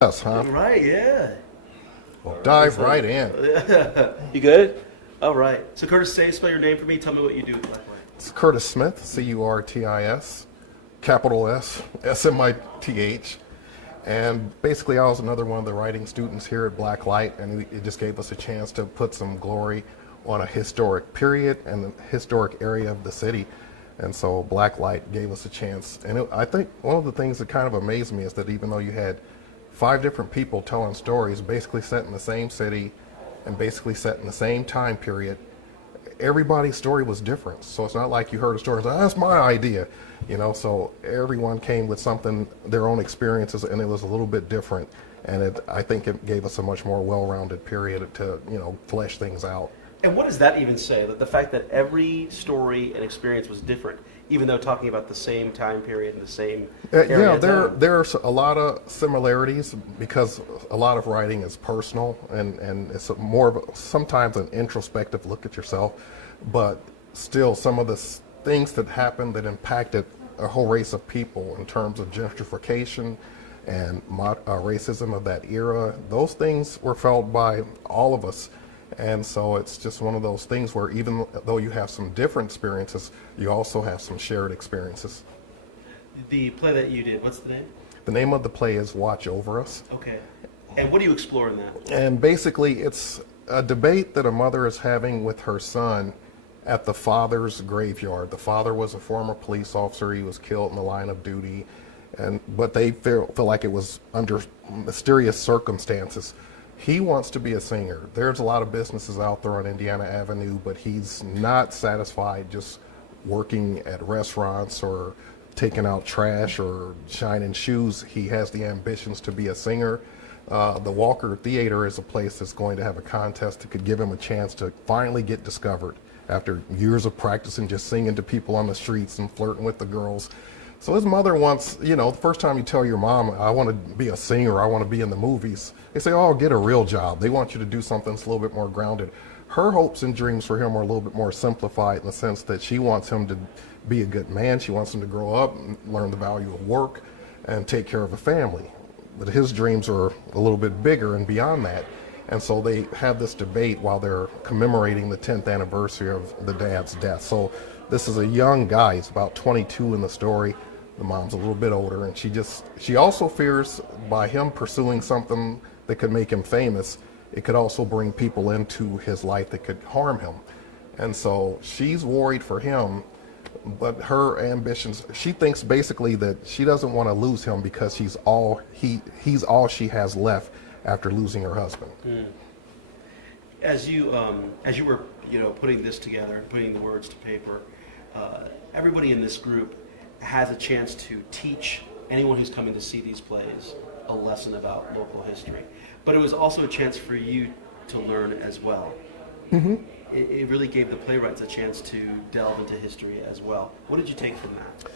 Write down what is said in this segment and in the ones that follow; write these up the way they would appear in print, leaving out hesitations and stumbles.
Yes, huh? Right, yeah. Well, All right, dive so right in. you good? All right. So Curtis, say spell your name for me. Tell me what you do with Blacklight. It's Curtis Smith, Curtis, capital S, Smith. And basically, I was another one of the writing students here at Blacklight, and it just gave us a chance to put some glory on a historic period and a historic area of the city. And so Blacklight gave us a chance. And I think one of the things that kind of amazed me is that even though you had 5 different people telling stories basically set in the same city and basically set in the same time period, everybody's story was different. So it's not like you heard a story and said, that's my idea, so everyone came with something, their own experiences, and it was a little bit different. And I think it gave us a much more well-rounded period to, flesh things out. And what does that even say? That the fact that every story and experience was different, even though talking about the same time period and the same area Yeah, of time. there's a lot of similarities because a lot of writing is personal and it's more of sometimes an introspective look at yourself, but still some of the things that happened that impacted a whole race of people in terms of gentrification and racism of that era, those things were felt by all of us. And so it's just one of those things where even though you have some different experiences, you also have some shared experiences. The play that you did, what's the name? The name of the play is Watch Over Us. Okay. And what do you explore in that? And basically, it's a debate that a mother is having with her son at the father's graveyard. The father was a former police officer. He was killed in the line of duty. But they feel like it was under mysterious circumstances. He wants to be a singer. There's a lot of businesses out there on Indiana Avenue, but he's not satisfied just working at restaurants or taking out trash or shining shoes. He has the ambitions to be a singer. The Walker Theater is a place that's going to have a contest that could give him a chance to finally get discovered after years of practicing just singing to people on the streets and flirting with the girls. So his mother wants, the first time you tell your mom, I want to be a singer, I want to be in the movies, they say, oh, get a real job. They want you to do something that's a little bit more grounded. Her hopes and dreams for him are a little bit more simplified in the sense that she wants him to be a good man. She wants him to grow up and learn the value of work and take care of a family. But his dreams are a little bit bigger and beyond that. And so they have this debate while they're commemorating the 10th anniversary of the dad's death. So this is a young guy. He's about 22 in the story. The mom's a little bit older, and she also fears by him pursuing something that could make him famous, it could also bring people into his life that could harm him. And so she's worried for him, but her ambitions, she thinks basically that she doesn't want to lose him because he's all she has left after losing her husband. As you were putting this together, putting the words to paper, everybody in this group has a chance to teach anyone who's coming to see these plays a lesson about local history. But it was also a chance for you to learn as well. Mm-hmm. It really gave the playwrights a chance to delve into history as well. What did you take from that?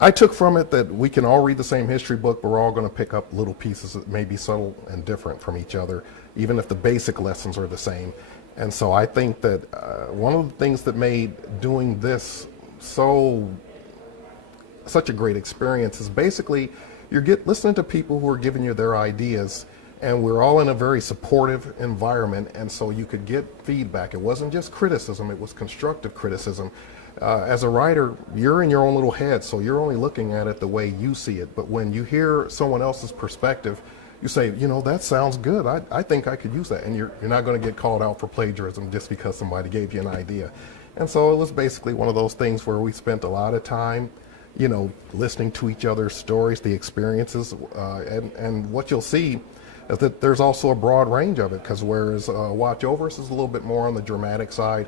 I took from it that we can all read the same history book, but we're all going to pick up little pieces that may be subtle and different from each other, even if the basic lessons are the same. And so I think that one of the things that made doing this such a great experience is basically you're listening to people who are giving you their ideas, and we're all in a very supportive environment, and so you could get feedback. It wasn't just criticism, it was constructive criticism. As a writer, you're in your own little head, so you're only looking at it the way you see it. But when you hear someone else's perspective, you say, that sounds good. I think I could use that. And you're not going to get called out for plagiarism just because somebody gave you an idea. And so it was basically one of those things where we spent a lot of time listening to each other's stories, the experiences, and what you'll see is that there's also a broad range of it, because whereas Watch Over Us is a little bit more on the dramatic side,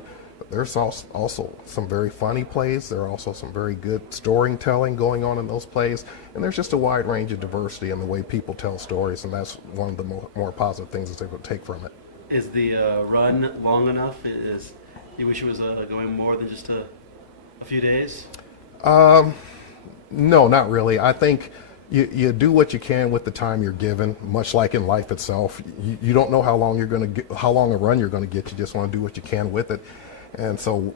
there's also some very funny plays. There are also some very good storytelling going on in those plays, and there's just a wide range of diversity in the way people tell stories, and that's one of the more positive things that they would take from it. Is the run long enough? You wish it was going more than just a few days? No, not really. I think you do what you can with the time you're given, much like in life itself. You don't know how long a run you're going to get. You just want to do what you can with it. And so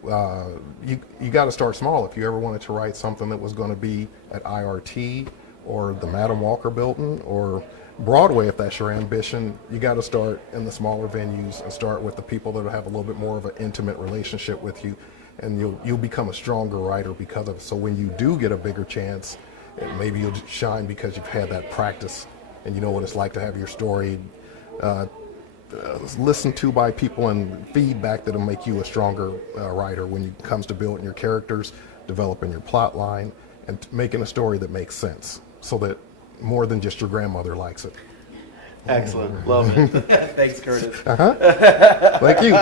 you got to start small. If you ever wanted to write something that was going to be at IRT or the Madam Walker Building, or Broadway if that's your ambition. You got to start in the smaller venues and start with the people that have a little bit more of an intimate relationship with you, and you'll become a stronger writer because of it. So when you do get a bigger chance, maybe you'll shine because you've had that practice and you know what it's like to have your story listened to by people and feedback that'll make you a stronger writer when it comes to building your characters, developing your plot line, and making a story that makes sense so that more than just your grandmother likes it. Excellent. Love it. Thanks, Curtis. Thank you.